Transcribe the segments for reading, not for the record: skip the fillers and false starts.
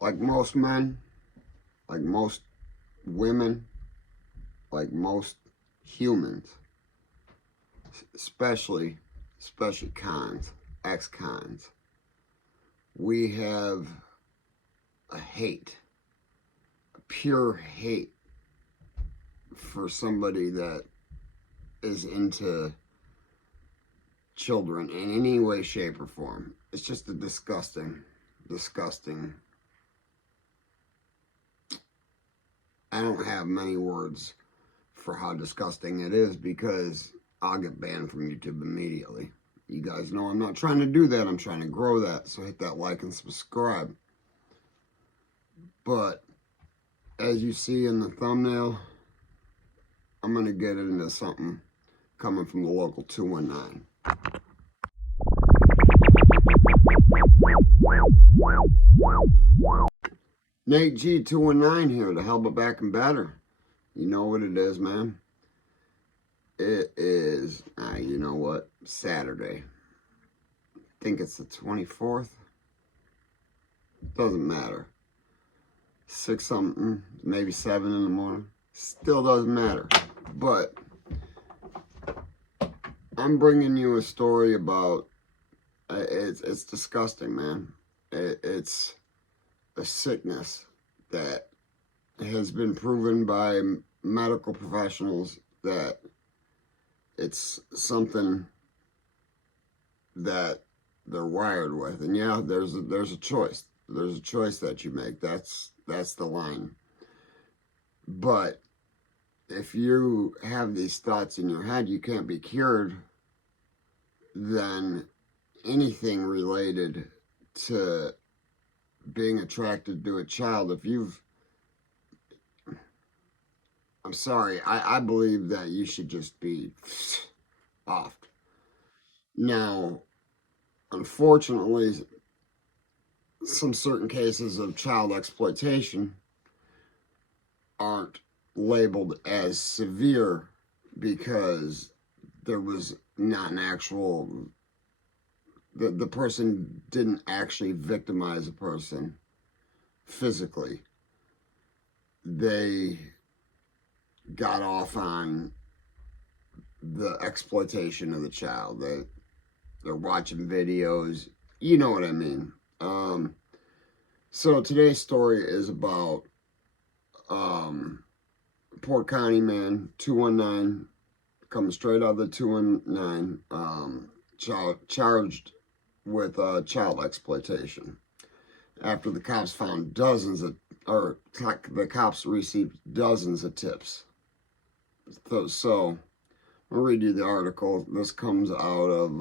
Like most men, like most women, like most humans, especially cons, ex-cons, we have a hate, a pure hate for somebody that is into children in any way, shape, or form. It's just a disgusting. I don't have many words for how disgusting it is because I'll get banned from YouTube immediately. You guys know I'm not trying to do that. I'm trying to grow that. So hit that like and subscribe. But as you see in the thumbnail, I'm going to get into something coming from the local 219. Nate G 219 here to help it back and better. You know what it is, man. It is, you know what, Saturday. I think it's the 24th. Doesn't matter. 6 something, maybe 7 in the morning. Still doesn't matter. But I'm bringing you a story about, it's disgusting, man. It's a sickness that has been proven by medical professionals that it's something that they're wired with. And yeah, there's a choice. There's a choice that you make. That's the line. But if you have these thoughts in your head, you can't be cured, then anything related to being attracted to a child, I'm sorry, I believe that you should just be offed. Now, unfortunately, some certain cases of child exploitation aren't labeled as severe because there was not an actual, the person didn't actually victimize a person physically. They got off on the exploitation of the child. They're watching videos. You know what I mean. So today's story is about Port County man, 219, coming straight out of the 219, charged with child exploitation. After the cops found the cops received dozens of tips. So I'll read you the article. This comes out of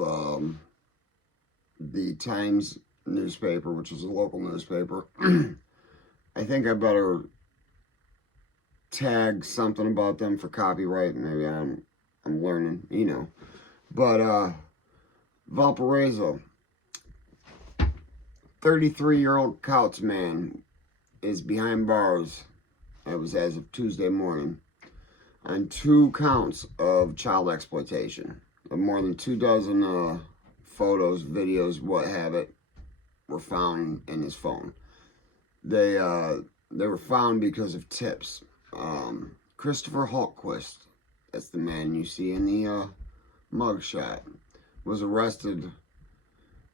the Times newspaper, which is a local newspaper. I think I better tag something about them for copyright. Maybe I'm learning, you know. But Valparaiso, 33-year-old Couch man is behind bars. That was as of Tuesday morning, on 2 counts of child exploitation. More than 24 photos, videos, what have it, were found in his phone. They were found because of tips. Christopher Hultquist, that's the man you see in the mugshot, was arrested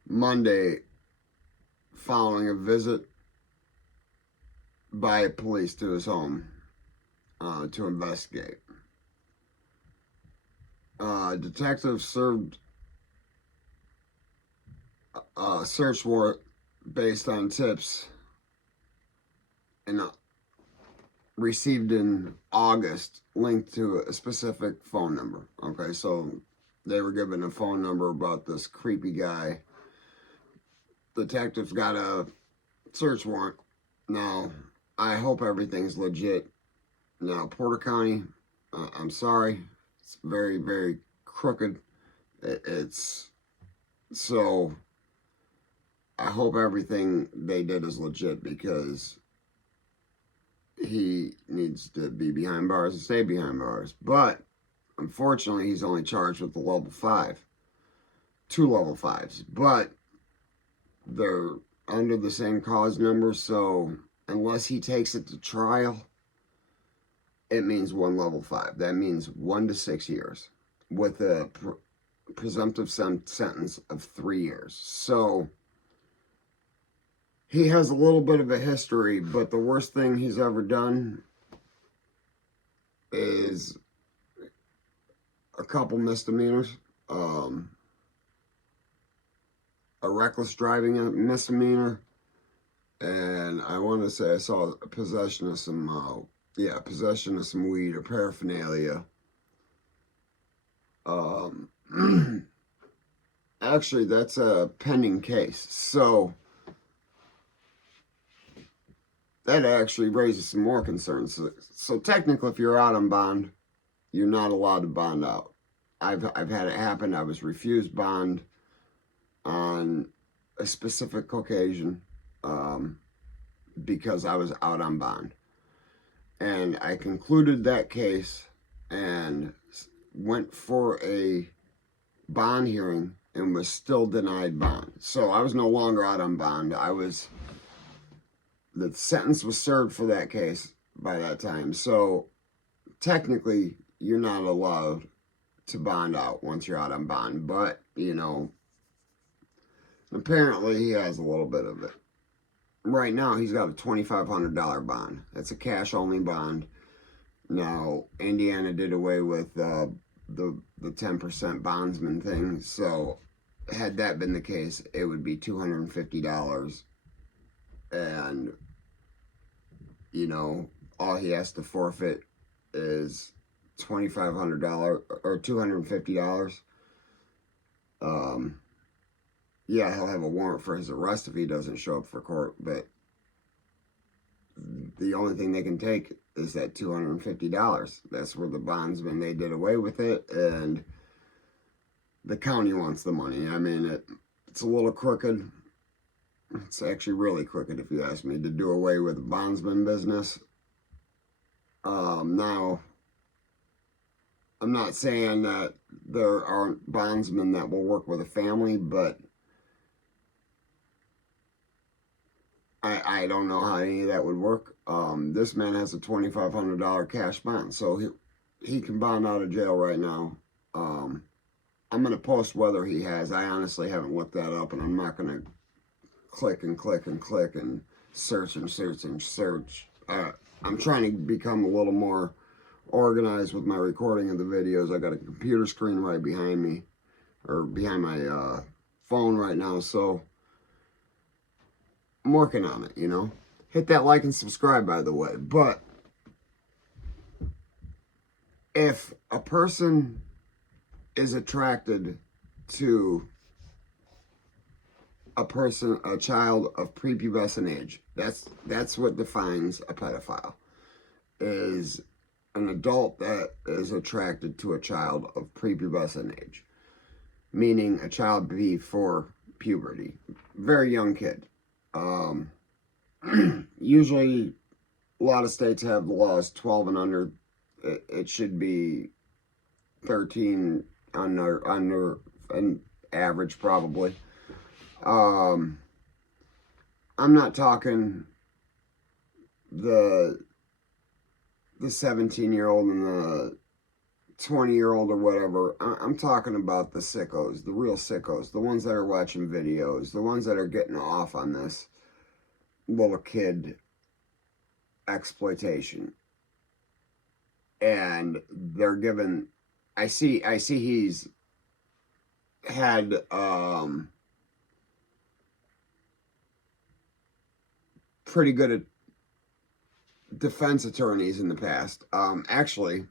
Monday following a visit by police to his home to investigate. Detectives served a search warrant based on tips and received in August linked to a specific phone number. Okay, so they were given a phone number about this creepy guy. Detectives got a search warrant. Now, I hope everything's legit. Now, Porter County, I'm sorry, it's very, very crooked. So I hope everything they did is legit, because he needs to be behind bars and stay behind bars. But unfortunately, he's only charged with the level 5, 2 level 5s. But they're under the same cause number, so unless he takes it to trial, it means 1 level 5. That means 1 to 6 years with a presumptive sentence of 3 years. So he has a little bit of a history, but the worst thing he's ever done is a couple misdemeanors. A reckless driving misdemeanor, and I want to say I saw possession of some weed or paraphernalia. Actually, that's a pending case, so that actually raises some more concerns. So technically, if you're out on bond, you're not allowed to bond out. I've had it happen. I was refused bond on a specific occasion because I was out on bond. And I concluded that case and went for a bond hearing and was still denied bond. So I was no longer out on bond. The sentence was served for that case by that time. So technically, you're not allowed to bond out once you're out on bond. But, apparently he has a little bit of it. Right now, he's got a $2,500 bond. That's a cash-only bond. Now, Indiana did away with the 10% bondsman thing. So, had that been the case, it would be $250. And, all he has to forfeit is $2,500 or $250. Yeah, he'll have a warrant for his arrest if he doesn't show up for court, but the only thing they can take is that $250. That's where the bondsman, they did away with it, and the county wants the money. I mean, it's a little crooked. It's actually really crooked, if you ask me, to do away with the bondsman business. Now, I'm not saying that there aren't bondsmen that will work with a family, but I don't know how any of that would work. This man has a $2,500 cash bond, so he can bond out of jail right now. I'm going to post whether he has. I honestly haven't looked that up, and I'm not going to click and click and click and search and search and search. I'm trying to become a little more organized with my recording of the videos. I got a computer screen right behind me, or behind my phone right now, so I'm working on it, Hit that like and subscribe, by the way. But if a person is attracted to a child of prepubescent age, that's what defines a pedophile, is an adult that is attracted to a child of prepubescent age, meaning a child before puberty, very young kid. Usually, a lot of states have the laws 12 and under. It should be 13 under an average, probably. I'm not talking the 17-year-old and the 20-year-old or whatever. I'm talking about the sickos, the real sickos, the ones that are watching videos, the ones that are getting off on this little kid exploitation. And they're given, I see he's had pretty good defense attorneys in the past. Actually,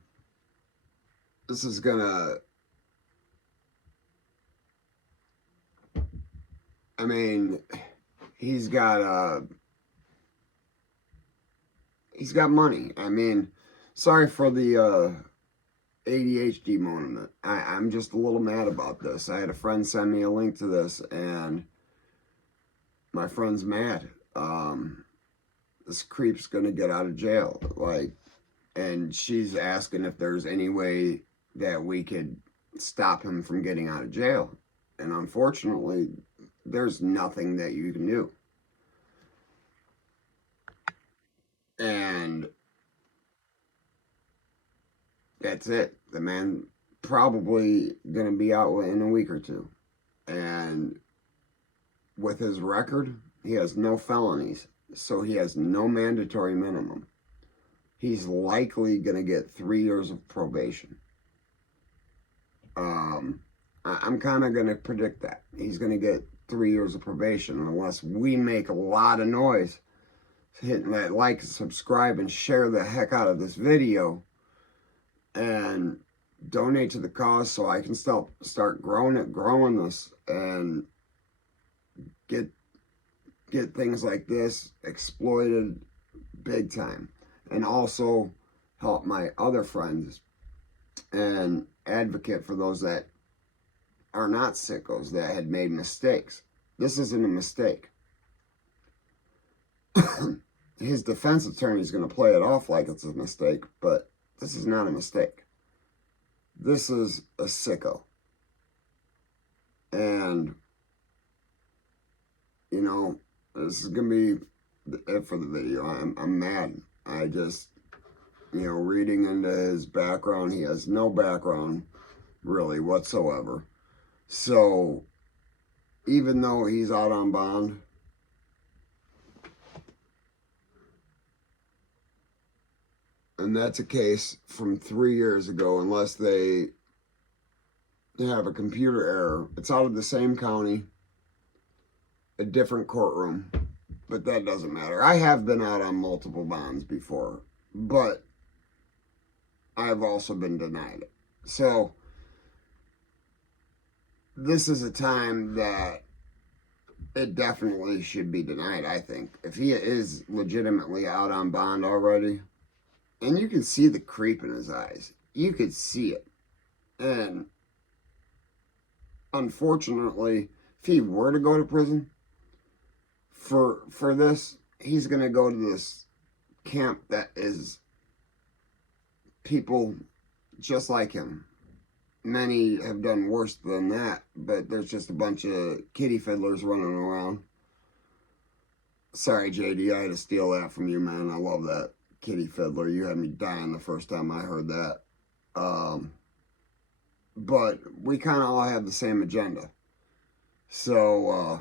this is gonna, I mean, he's got money. I mean, sorry for the ADHD moment. I'm just a little mad about this. I had a friend send me a link to this, and my friend's mad. This creep's gonna get out of jail. And she's asking if there's any way that we could stop him from getting out of jail. And unfortunately, there's nothing that you can do. that's it. The man probably going to be out in a week or two. And with his record, he has no felonies, so he has no mandatory minimum. He's likely going to get 3 years of probation. I'm kind of going to predict that. He's going to get 3 years of probation unless we make a lot of noise hitting that like, subscribe, and share the heck out of this video and donate to the cause so I can start growing this and get things like this exploited big time, and also help my other friends and advocate for those that are not sickos that had made mistakes. This isn't a mistake. His defense attorney is going to play it off like it's a mistake, but this is not a mistake. This is a sicko. And, you know, this is going to be it for the video. I'm mad. I just, you know, reading into his background, he has no background really whatsoever. So, even though he's out on bond, and that's a case from 3 years ago, unless they have a computer error. It's out of the same county, a different courtroom, but that doesn't matter. I have been out on multiple bonds before, but I've also been denied it. So, this is a time that it definitely should be denied, I think. If he is legitimately out on bond already, and you can see the creep in his eyes. You could see it. And unfortunately, if he were to go to prison for this, he's going to go to this camp that is people just like him. Many have done worse than that, but there's just a bunch of kitty fiddlers running around. Sorry, JD, I had to steal that from you, man. I love that. Kitty fiddler. You had me dying the first time I heard that. But we kind of all have the same agenda. So,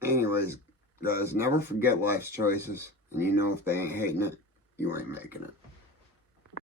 anyways, guys, never forget life's choices. And you know if they ain't hating it, you ain't making it.